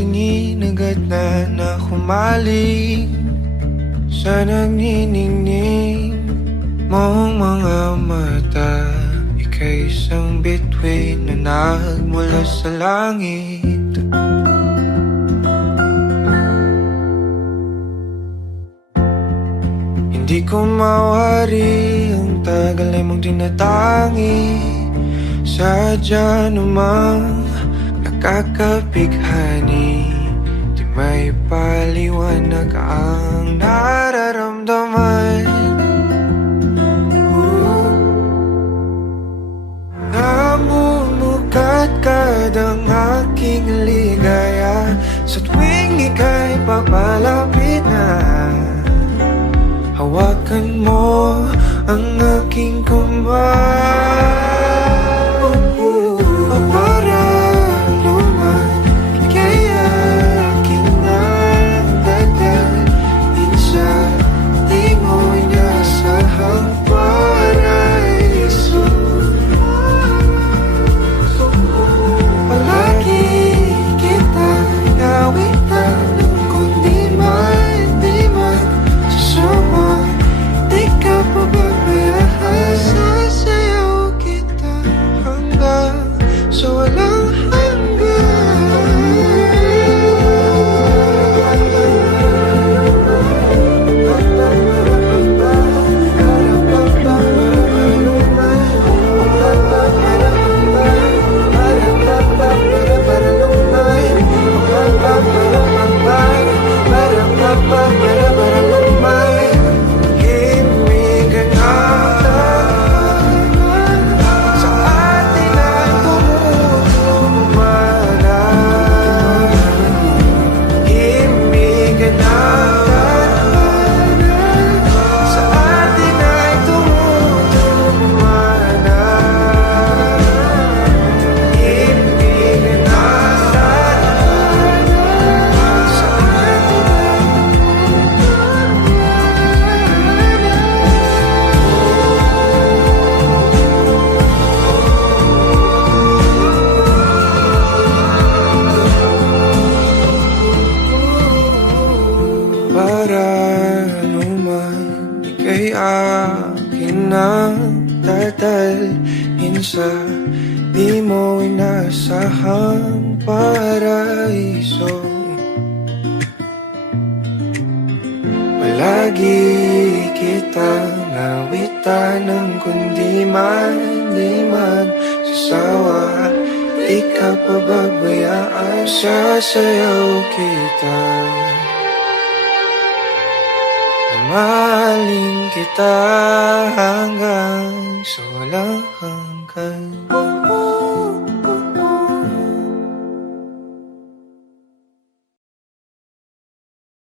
tingin agad na humaling sa nagniningning mong mga mata. Ika'y isang bituin na nagmula sa langit. Hindi ko mawari ang tagal ay mong tinatangi. Sadya namang nakakapighani, di may paliwanag ang nararamdaman. Namumukat kadang aking ligaya sa tuwing ika'y papalapit na. Hawakan mo ang aking kamay. Ika'y akin na dadalhin sa di mo inasahang paraiso. Palagi kitang awitan ng kundi man di magsasawa. Di ka pababayaan, sasayaw kita. Mahalin kita hanggang sa walang hanggan.